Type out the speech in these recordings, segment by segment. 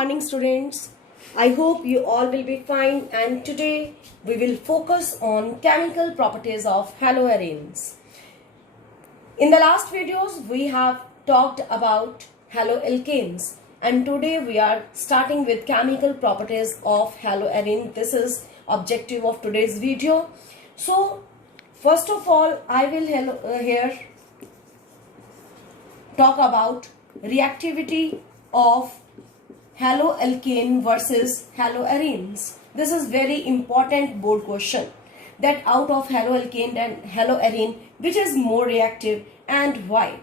morning, students. I hope you all will be fine, and today we will focus on chemical properties of haloarenes. In the last videos we have talked about haloalkanes, and today we are starting with chemical properties of haloarene. This is objective of today's video. So first of all, I will here talk about reactivity of haloalkane versus haloarenes. This is very important board question, that out of haloalkane and haloarene, which is more reactive and why,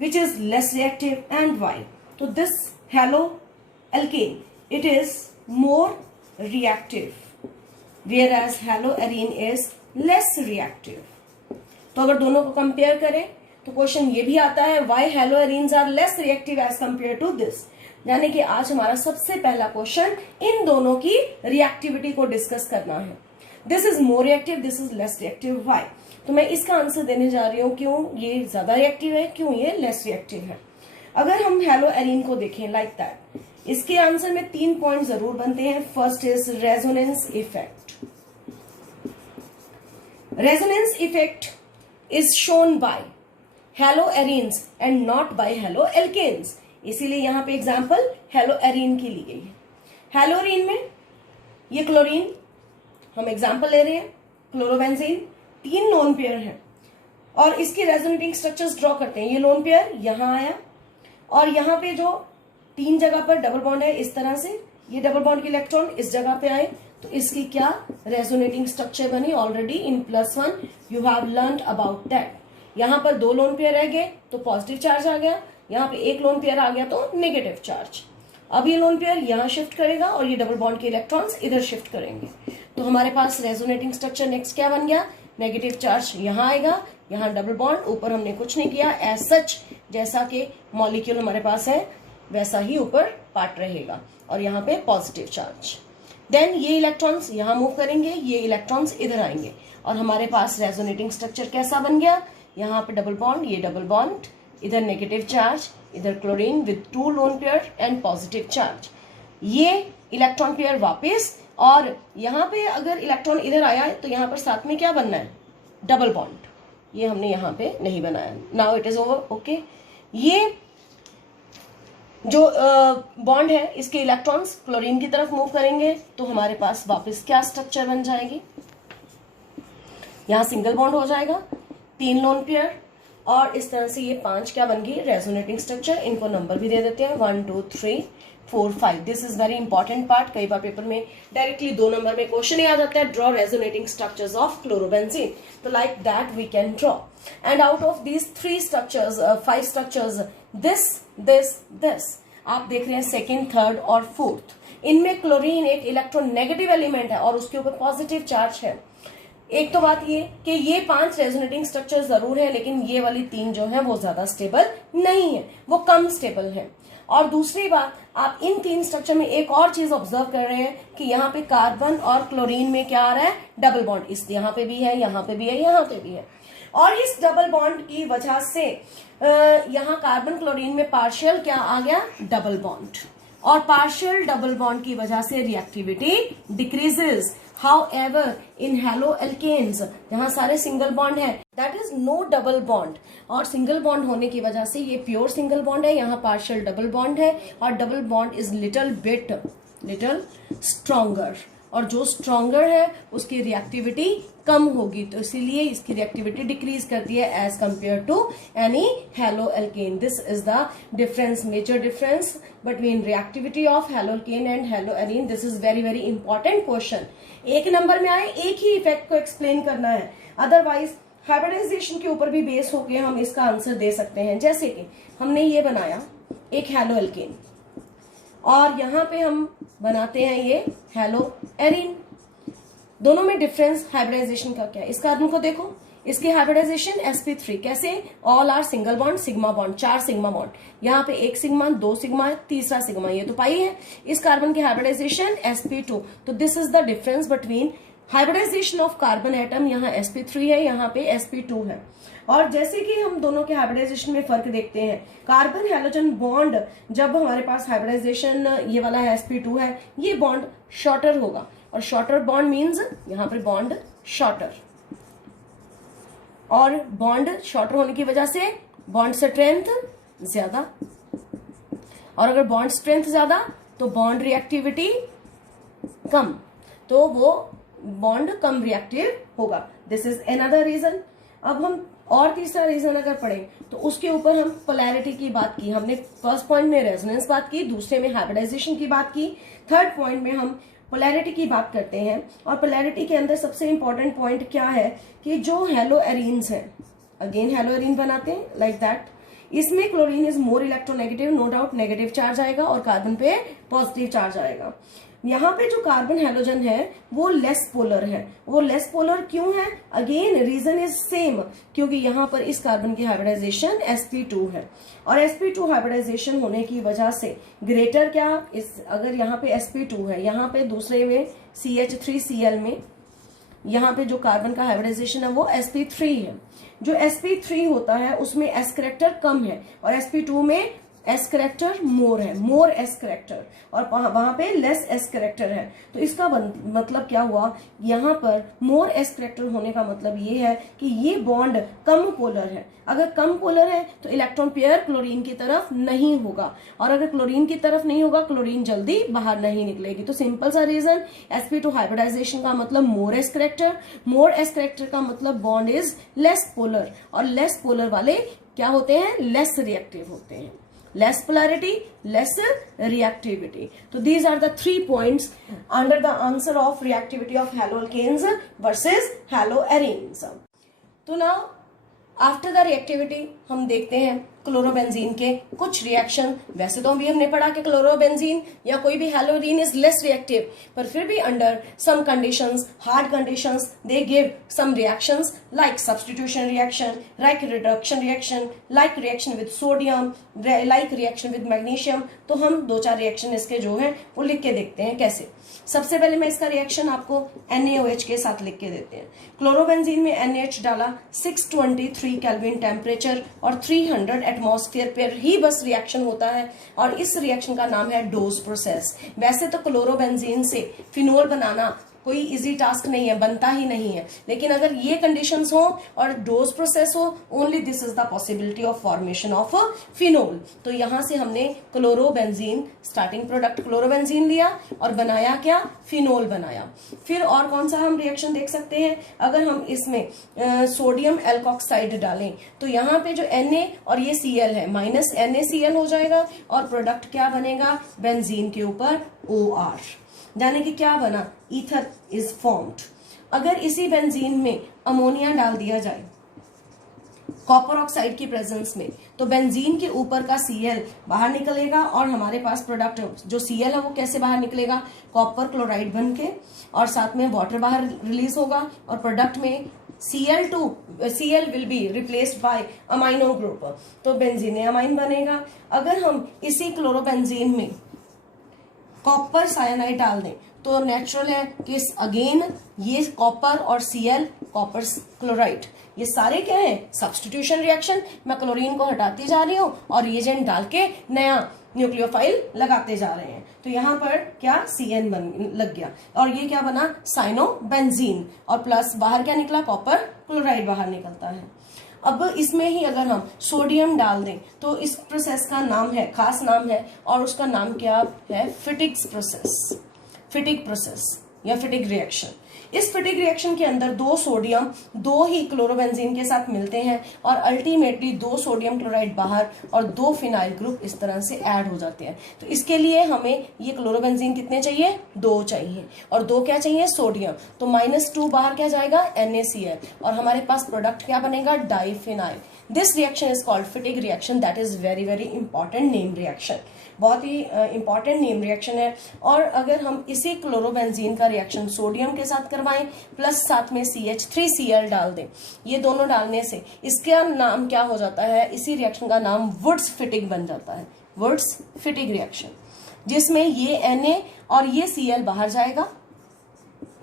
which is less reactive and why. So this haloalkane, it is more reactive, whereas haloarene is less reactive. तो अगर दोनों को compare करें तो question ये भी आता है, why haloarenes are less reactive as compared to this. यानी कि आज हमारा सबसे पहला क्वेश्चन इन दोनों की रिएक्टिविटी को डिस्कस करना है. This is more reactive, this is less reactive, why. तो मैं इसका आंसर देने जा रही हूँ, क्यों ये ज्यादा रिएक्टिव है, क्यों ये लेस रिएक्टिव है. अगर हम haloarene को देखें लाइक दैट, इसके आंसर में 3 पॉइंट जरूर बनते हैं. First is resonance effect. Resonance effect is shown by haloarenes and not by haloalkanes. इसीलिए यहाँ पे एग्जाम्पल haloarene की ली गई है. haloarene में ये क्लोरीन, हम एग्जाम्पल ले रहे हैं क्लोरोबेंजीन, 3 लोन पेयर है और इसकी रेजोनेटिंग स्ट्रक्चर्स ड्रॉ करते हैं. ये लोन पेयर यहाँ आया और यहाँ पे जो 3 जगह पर डबल बॉन्ड है, इस तरह से ये डबल बॉन्ड के इलेक्ट्रॉन इस जगह पे आए तो इसकी क्या रेजोनेटिंग स्ट्रक्चर बनी. Already in +1 you have learned about that. यहाँ पर 2 लोन पेयर रह गए तो पॉजिटिव चार्ज आ गया, यहाँ पे 1 लोन पेयर आ गया तो नेगेटिव चार्ज. अब ये लोन पेयर यहाँ शिफ्ट करेगा और ये डबल बॉन्ड के इलेक्ट्रॉन्स इधर शिफ्ट करेंगे. तो हमारे पास रेजोनेटिंग स्ट्रक्चर नेक्स्ट क्या बन गया, नेगेटिव चार्ज यहाँ आएगा, यहाँ डबल बॉन्ड, ऊपर हमने कुछ नहीं किया एज सच, जैसा कि मॉलिक्यूल हमारे पास है वैसा ही ऊपर पार्ट रहेगा और यहाँ पे पॉजिटिव चार्ज. देन ये इलेक्ट्रॉन्स यहाँ मूव करेंगे, ये इलेक्ट्रॉन्स इधर आएंगे और हमारे पास रेजोनेटिंग स्ट्रक्चर कैसा बन गया, यहाँ पे डबल बॉन्ड, ये डबल बॉन्ड, इधर नेगेटिव चार्ज, इधर chlorine with 2 lone pair and positive charge. ये इलेक्ट्रॉन पेयर वापस, और यहाँ पे अगर इलेक्ट्रॉन इधर आया है तो यहाँ पर साथ में क्या बनना है, डबल बॉन्ड. ये हमने यहाँ पे नहीं बनाया. Now it is over. Okay, ये जो बॉन्ड है इसके इलेक्ट्रॉन्स क्लोरीन की तरफ मूव करेंगे तो हमारे पास वापस क्या स्ट्रक्चर बन जाएगी, यहाँ सिंगल बॉन्ड हो जाएगा, 3 लोन पेयर, और इस तरह से ये 5 क्या बन गई, रेजोनेटिंग स्ट्रक्चर. इनको नंबर भी दे देते हैं 1 2 3 4 5. This is very important part. कई बार पेपर में डायरेक्टली 2 नंबर में क्वेश्चन ही आ जाता है, draw resonating structures of chlorobenzene. तो like that we can draw, and out of these 3 structures 5 structures, this आप देख रहे हैं सेकेंड, थर्ड और फोर्थ. इनमें क्लोरीन एक इलेक्ट्रॉन नेगेटिव एलिमेंट है और उसके ऊपर पॉजिटिव चार्ज है. एक तो बात ये कि ये 5 रेजोनेटिंग स्ट्रक्चर जरूर है, लेकिन ये वाली 3 जो है वो ज्यादा स्टेबल नहीं है, वो कम स्टेबल है. और दूसरी बात, आप इन 3 स्ट्रक्चर में एक और चीज ऑब्जर्व कर रहे हैं कि यहाँ पे कार्बन और क्लोरीन में क्या आ रहा है, डबल बॉन्ड. इस यहाँ पे भी है, यहाँ पे भी है, यहाँ पे भी है. और इस डबल बॉन्ड की वजह से यहाँ कार्बन क्लोरीन में पार्शियल क्या आ गया, डबल बॉन्ड, और पार्शियल डबल बॉन्ड की वजह से reactivity decreases. However, in haloalkanes जहाँ सारे सिंगल बॉन्ड है, that is no double bond, और सिंगल बॉन्ड होने की वजह से ये प्योर सिंगल बॉन्ड है, यहाँ पार्शियल डबल बॉन्ड है, और double bond is little stronger, और जो स्ट्रॉन्गर है उसकी रिएक्टिविटी कम होगी, तो इसीलिए इसकी रिएक्टिविटी डिक्रीज करती है as compare to any haloalkane. This is the difference, major difference between reactivity of haloalkane and haloarene. This is very very important question. एक नंबर में आए, एक ही इफेक्ट को एक्सप्लेन करना है, अदरवाइज हाइब्रिडाइजेशन के ऊपर भी बेस होके हम इसका आंसर दे सकते हैं. जैसे कि हमने ये बनाया एक haloalkane और यहाँ पे हम बनाते हैं ये haloarene. दोनों में डिफरेंस हाइब्रिडाइजेशन का क्या है, इस कार्बन को देखो, इसकी हाइब्रिडाइजेशन sp3 कैसे, all are single bond, sigma bond, 4 sigma bond, यहाँ पे 1 सिग्मा, 2 सिग्मा, तीसरा सिग्मा, ये तो पाई है. इस कार्बन की हाइब्रिडाइजेशन sp2. तो this is the difference between hybridisation of carbon atom, यहाँ sp3 है, यहाँ पे sp2 है। और जैसे कि हम दोनों के हाइब्रिडाइजेशन में फर्क देखते हैं, कार्बन हैलोजन बॉन्ड जब हमारे पास हाइब्रिडाइजेशन ये वाला है sp2 है, ये बॉन्ड शॉर्टर होगा, और शॉर्टर बॉन्ड मीन्स यहाँ पर बॉन्ड शॉर्टर, और बॉन्ड शॉर्टर होने की वजह से बॉन्ड स्ट्रेंथ ज्यादा, और अगर बॉन्ड स्ट्रेंथ ज्यादा तो बॉन्ड रिएक्टिविटी कम, तो वो बॉन्ड कम रिएक्टिव होगा। This is another reason. अब हम और तीसरा रीजन अगर पढ़ें तो उसके ऊपर हम पोलैरिटी की बात की, हमने फर्स्ट पॉइंट में रेजोनेंस बात की, दूसरे में हाइब्रिडाइजेशन की बात की, थर्ड पॉइंट में हम पोलैरिटी की बात करते हैं। और पोलैरिटी के अंदर सबसे इंपॉर्टेंट पॉइंट क्या है कि जो हैलो एरीन्स हैं, अगेन हैलो एरीन बनाते हैं लाइक दैट, इसमें chlorine is more electronegative, no doubt negative charge आएगा और कार्बन पे पॉजिटिव चार्ज आएगा। यहाँ पे जो कार्बन हैलोजन है वो लेस पोलर है। वो लेस पोलर क्यों है? अगेन रीजन इज सेम, क्योंकि यहाँ पर इस कार्बन की हाइब्रिडाइजेशन sp2 है, और sp2 हाइब्रिडाइजेशन होने की वजह से ग्रेटर क्या, इस अगर यहाँ पे sp2 है, यहाँ पे दूसरे में CH3Cl में यहाँ पे जो कार्बन का हाइब्रिडाइजेशन है वो sp3 है। जो sp3 होता है उसमें s करेक्टर कम है, और sp2 में एस करेक्टर मोर है, मोर एस करेक्टर, और वहां पे लेस एस करेक्टर है। तो इसका मतलब क्या हुआ, यहाँ पर मोर एस करेक्टर होने का मतलब ये है कि ये बॉन्ड कम पोलर है। अगर कम पोलर है तो इलेक्ट्रॉन पेयर क्लोरीन की तरफ नहीं होगा, और अगर क्लोरीन की तरफ नहीं होगा क्लोरीन जल्दी बाहर नहीं निकलेगी। तो सिंपल सा रीजन, sp2 हाइब्रिडाइजेशन का मतलब मोर एस करेक्टर, मोर एस करेक्टर का मतलब बॉन्ड इज लेस पोलर, और लेस पोलर वाले क्या होते हैं, लेस रिएक्टिव होते हैं। Less polarity, less reactivity. So these are the 3 points under the answer of reactivity of haloalkanes versus haloarenes. तो now आफ्टर द रिएक्टिविटी हम देखते हैं क्लोरोबेंजीन के कुछ रिएक्शन। वैसे तो अभी हमने पढ़ा कि क्लोरोबेंजीन या कोई भी हैलोरीन इज लेस रिएक्टिव, पर फिर भी under some conditions, hard conditions, they give some reactions like substitution reaction, like reduction reaction, like reaction with sodium, like reaction with magnesium. तो हम 2-4 रिएक्शन इसके जो है वो लिख के देखते हैं कैसे। सबसे पहले मैं इसका रिएक्शन आपको NaOH के साथ लिख के देते हैं। क्लोरोबेंजीन में NaH डाला, 623 केल्विन टेम्परेचर और 300 एटमॉस्फेयर पर ही बस रिएक्शन होता है, और इस रिएक्शन का नाम है डोज प्रोसेस। वैसे तो क्लोरोबेंजीन से फिनोल बनाना कोई इजी टास्क नहीं है, बनता ही नहीं है, लेकिन अगर ये कंडीशंस हो और डोज प्रोसेस हो, only this is the possibility of formation of phenol. तो यहां से हमने क्लोरोबेंजीन, स्टार्टिंग प्रोडक्ट क्लोरोबेंजीन लिया और बनाया क्या, फिनोल बनाया। फिर और कौन सा हम रिएक्शन देख सकते हैं, अगर हम इसमें सोडियम एल्कोक्साइड डालें तो यहाँ पे जो Na और ये Cl है, माइनस NaCl हो जाएगा, और प्रोडक्ट क्या बनेगा, बेंजीन के ऊपर OR, यानी कि क्या बना, ईथर इज फॉर्म्ड। अगर इसी बेंजीन में अमोनिया डाल दिया जाए कॉपर ऑक्साइड की प्रेजेंस में, तो बेंजीन के ऊपर का Cl बाहर निकलेगा, और हमारे पास प्रोडक्ट जो Cl है वो कैसे बाहर निकलेगा, कॉपर क्लोराइड बन के, और साथ में वाटर बाहर रिलीज होगा, और प्रोडक्ट में Cl will be replaced by amino group, तो बेंजीन अमाइन बनेगा। अगर हम इसी क्लोरोबेंजीन में कॉपर साइनाइड डाल दें तो नेचुरल है कि अगेन ये कॉपर और Cl, कॉपर क्लोराइड, ये सारे क्या है, सब्स्टिट्यूशन रिएक्शन। मैं क्लोरीन को हटाती जा रही हूँ और रिएजेंट डाल के नया न्यूक्लियोफाइल लगाते जा रहे हैं, तो यहाँ पर क्या CN बन लग गया, और ये क्या बना, साइनोबेंजीन, और प्लस बाहर क्या निकला, कॉपर क्लोराइड बाहर निकलता है। अब इसमें ही अगर हम सोडियम डाल दें तो इस प्रोसेस का नाम है, खास नाम है, और उसका नाम क्या है, फिटिग्स प्रोसेस, फिटिग प्रोसेस या फिटिग रिएक्शन। इस फिटिग रिएक्शन के अंदर 2 सोडियम 2 ही क्लोरोबेंजीन के साथ मिलते हैं, और अल्टीमेटली 2 सोडियम क्लोराइड बाहर और 2 फिनाइल ग्रुप इस तरह से ऐड हो जाते हैं। तो इसके लिए हमें ये क्लोरोबेंजीन कितने चाहिए, 2 चाहिए, और 2 क्या चाहिए, सोडियम, तो -2 बाहर क्या जाएगा, NaCl, और हमारे पास प्रोडक्ट क्या बनेगा, diphenyl. This reaction is called Fittig reaction, that is very very important name reaction, बहुत ही इंपॉर्टेंट नेम रिएक्शन है। और अगर हम इसी क्लोरोबेंजीन का रिएक्शन सोडियम के साथ करवाएं प्लस साथ में CH3Cl डाल दें, ये दोनों डालने से इसका नाम क्या हो जाता है, इसी रिएक्शन का नाम वुड्स फिटिग बन जाता है, वुड्स फिटिग रिएक्शन, जिसमें ये Na और ये Cl बाहर जाएगा,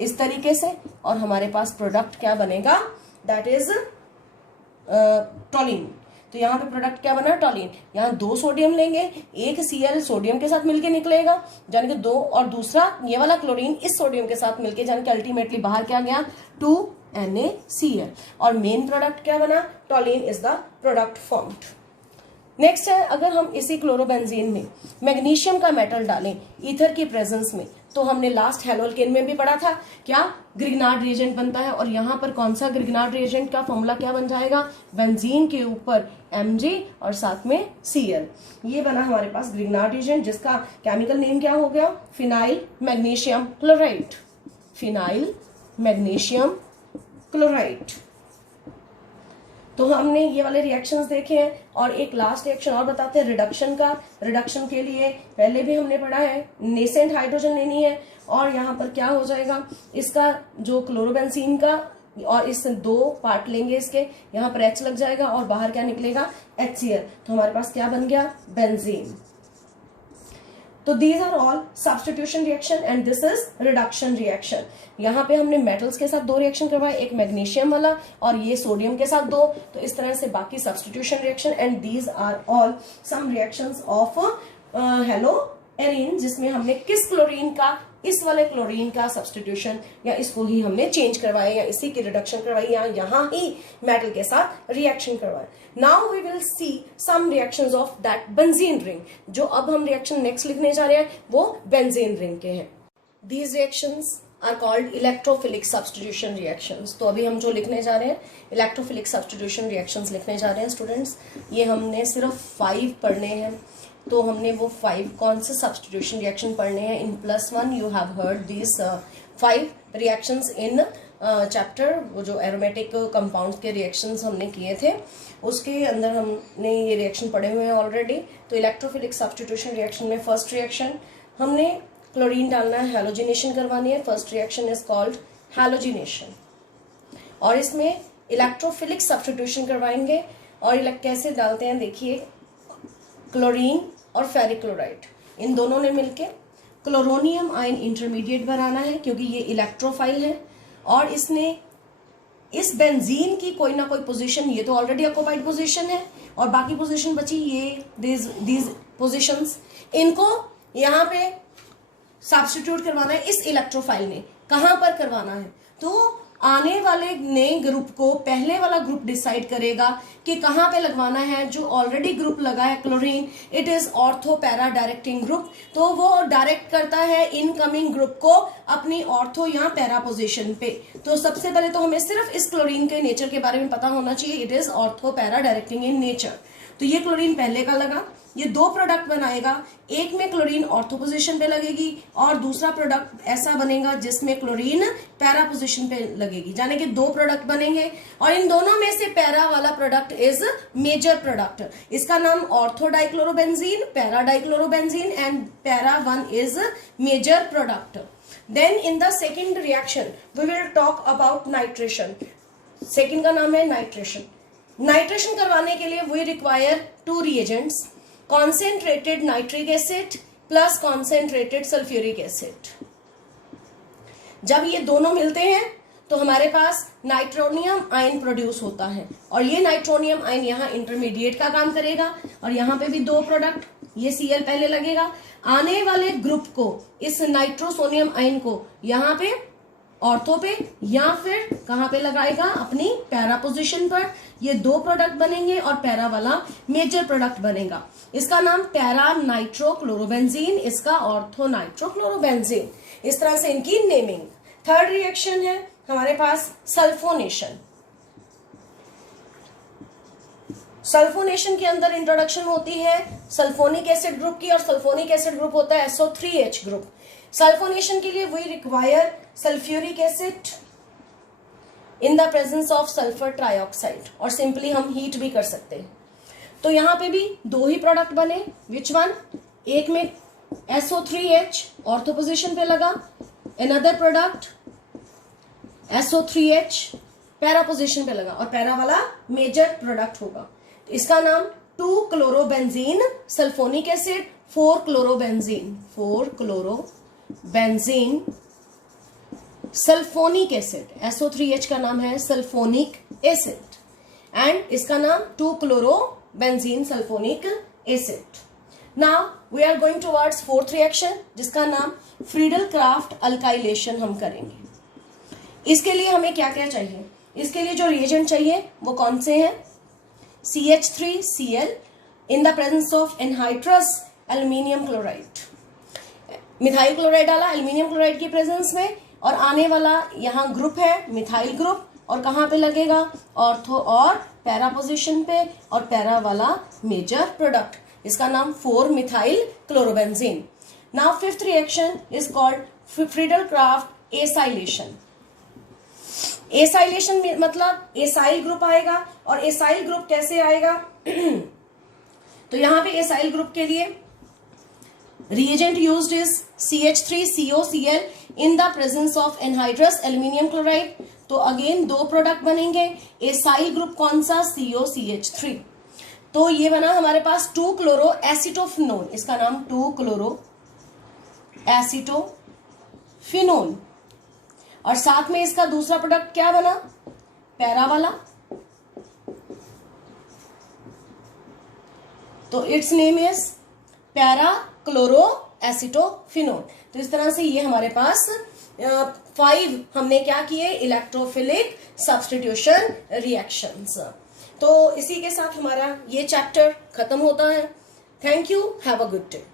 इस तरीके से, और हमारे पास प्रोडक्ट क्या बनेगा, दैट इज टॉलिन। तो यहाँ पे प्रोडक्ट क्या बना, टॉलिन। यहाँ 2 सोडियम लेंगे, एक Cl सोडियम के साथ मिलके निकलेगा, यानी कि 2, और दूसरा ये वाला क्लोरीन इस सोडियम के साथ मिलके, यानी कि अल्टीमेटली बाहर क्या गया, 2NaCl, और मेन प्रोडक्ट क्या बना, टॉलिन is the product formed. Next है, अगर हम इसी क्लोरोबेंजीन में मैग्नीशियम का मेटल डालें ईथर की प्रेजेंस में, तो हमने लास्ट हेलोल्केन में भी पढ़ा था क्या, ग्रिग्नार्ड रिएजेंट बनता है। और यहाँ पर कौन सा ग्रिग्नार्ड रिएजेंट का फॉर्मूला क्या बन जाएगा, बेंजीन के ऊपर Mg और साथ में Cl, ये बना हमारे पास ग्रिग्नार्ड रिएजेंट, जिसका केमिकल नेम क्या हो गया, phenyl magnesium chloride, phenyl magnesium chloride. तो हमने ये वाले रिएक्शंस देखे हैं, और एक लास्ट रिएक्शन और बताते हैं रिडक्शन का। रिडक्शन के लिए पहले भी हमने पढ़ा है, नेसेंट हाइड्रोजन लेनी है, और यहाँ पर क्या हो जाएगा, इसका जो क्लोरोबेंजीन का, और इस 2 पार्ट लेंगे इसके, यहाँ पर H लग जाएगा और बाहर क्या निकलेगा, HCl। तो हमारे पास क्या बन गया, बेंजीन। तो these are all substitution reaction and this is reduction reaction. यहाँ पे हमने मेटल्स के साथ 2 रिएक्शन करवाए, एक मैग्नीशियम वाला और ये सोडियम के साथ 2। तो इस तरह से बाकी substitution reaction, and these are all some reactions of haloarene, जिसमें हमने किस क्लोरीन का, इस वाले क्लोरीन का सब्स्टिट्यूशन, या इसको ही हमने चेंज करवाया, या इसी की रिडक्शन करवाई, या यहाँ ही मेटल के साथ रिएक्शन करवाया। Now we will see some reactions of that benzene ring. जो अब हम रिएक्शन नेक्स्ट लिखने जा रहे हैं वो बेंजीन रिंग के हैं। These reactions are called electrophilic substitution reactions. तो अभी हम जो लिखने जा रहे हैं इलेक्ट्रोफिलिक सब्स्टिट्यूशन रिएक्शंस लिखने जा रहे हैं स्टूडेंट्स। ये हमने सिर्फ 5 पढ़ने हैं, तो हमने वो 5 कौन से सब्स्टिट्यूशन रिएक्शन पढ़ने हैं। इन +1 you have heard this 5 reactions in chapter, वो जो एरोमेटिक कंपाउंड्स के रिएक्शंस हमने किए थे उसके अंदर हमने ये रिएक्शन पढ़े हुए हैं ऑलरेडी। तो इलेक्ट्रोफिलिक सब्स्टिट्यूशन रिएक्शन में फर्स्ट रिएक्शन हमने क्लोरीन डालना है, हैलोजिनेशन करवानी है। First reaction is called halogenation, और इसमें इलेक्ट्रोफिलिक सब्स्टिट्यूशन करवाएंगे। और कैसे डालते हैं देखिए, क्लोरीन और फेरिक क्लोराइड इन दोनों ने मिलके क्लोरोनियम आयन इंटरमीडिएट बनाना है, क्योंकि ये इलेक्ट्रोफाइल है, और इसने इस बेंजीन की कोई ना कोई पोजीशन, ये तो ऑलरेडी ऑक्युपाइड पोजीशन है और बाकी पोजीशन बची ये दीज पोजीशंस, इनको यहाँ पे सब्स्टिट्यूट करवाना है इस इलेक्ट्रोफाइल ने। कहाँ पर करवाना है, तो आने वाले नए ग्रुप को पहले वाला ग्रुप डिसाइड करेगा कि कहाँ पे लगवाना है। जो ऑलरेडी ग्रुप लगा है chlorine, it is ortho para directing group, तो वो डायरेक्ट करता है इनकमिंग ग्रुप को अपनी ऑर्थो या पैरा पोजीशन पे। तो सबसे पहले तो हमें सिर्फ इस क्लोरीन के नेचर के बारे में पता होना चाहिए, it is ortho para directing in nature. तो ये क्लोरीन पहले का लगा, ये 2 प्रोडक्ट बनाएगा, एक में क्लोरीन ऑर्थो पोजीशन पे लगेगी और दूसरा प्रोडक्ट ऐसा बनेगा जिसमें क्लोरीन पैरा पोजीशन पे लगेगी, यानी कि 2 प्रोडक्ट बनेंगे। और इन दोनों में से पैरा वाला प्रोडक्ट इज मेजर प्रोडक्ट, इसका नाम ortho dichlorobenzene, para dichlorobenzene, and para 1 is major product. Then in the second reaction we will talk about nitration. Second का नाम है नाइट्रेशन। नाइट्रेशन करवाने के लिए we require 2 reagents, concentrated nitric acid plus concentrated sulphuric acid. जब ये दोनों मिलते हैं तो हमारे पास नाइट्रोनियम आयन प्रोड्यूस होता है, और ये नाइट्रोनियम आयन यहाँ इंटरमीडिएट का काम करेगा। और यहाँ पे भी 2 प्रोडक्ट, ये Cl पहले लगेगा। आने वाले ग्रुप को, इस नाइट्रोसोनियम आयन को यहाँ पे ऑर्थो पे या फिर कहाँ पे लगाएगा, अपनी पैरा पोजीशन पर। ये 2 प्रोडक्ट बनेंगे और पैरा वाला मेजर प्रोडक्ट बनेगा। इसका नाम पैरा नाइट्रोक्लोरोबेंजीन, इसका ऑर्थो नाइट्रोक्लोरोबेंजीन। इस तरह से इनकी नेमिंग। थर्ड रिएक्शन है हमारे पास सल्फोनेशन। सल्फोनेशन के अंदर इंट्रोडक्शन होती है सल्फोनिक एसिड ग्रुप की, और सल्फोनिक एसिड ग्रुप होता है SO3H ग्रुप। सल्फोनेशन के लिए we require sulphuric acid in the presence of sulphur trioxide, और सिंपली हम हीट भी कर सकते हैं। तो यहाँ पे भी 2 ही प्रोडक्ट बने, विच वन, एक में SO3H ऑर्थो पोजीशन पे लगा, another product SO3H para position पे लगा, और पैरा वाला मेजर प्रोडक्ट होगा। इसका नाम 2 chlorobenzene sulphonic acid 4 chlorobenzene sulphonic acid, SO3H का नाम है सल्फोनिक एसिड, एंड इसका नाम two chlorobenzene sulphonic acid. Now we are going towards fourth reaction, जिसका नाम फ्रीडल क्राफ्ट अल्काइलेशन हम करेंगे। इसके लिए हमें क्या क्या चाहिए? इसके लिए जो रिएजेंट चाहिए वो कौन से हैं? CH3Cl in the presence of anhydrous aluminium chloride. Methyl chloride डाला एल्यूमिनियम क्लोराइड की प्रेजेंस में, और आने वाला यहाँ ग्रुप है मिथाइल ग्रुप, और कहाँ पे लगेगा? ऑर्थो और पैरा पोजिशन पे, और पैरा वाला मेजर प्रोडक्ट, इसका नाम four methyl chlorobenzene. Now fifth reaction is called Friedel Craft acylation. Acylation मतलब एसाइल ग्रुप आएगा, और एसाइल ग्रुप कैसे आएगा? तो यहां पे एसाइल ग्रुप के लिए reagent used is CH3COCl in the presence of anhydrous aluminium chloride। तो अगेन दो प्रोडक्ट बनेंगे। एसाइल ग्रुप कौन सा? COCH3। तो ये बना हमारे पास 2-क्लोरो एसिटोफिनोन, इसका नाम 2-क्लोरो एसिटोफिनोन, और साथ में इसका दूसरा प्रोडक्ट क्या बना? पैरा वाला, तो it's name is para chloro acetophenone. तो इस तरह से ये हमारे पास 5 हमने क्या किए? Electrophilic substitution reactions. तो इसी के साथ हमारा ये चैप्टर खत्म होता है। Thank you, have a good day.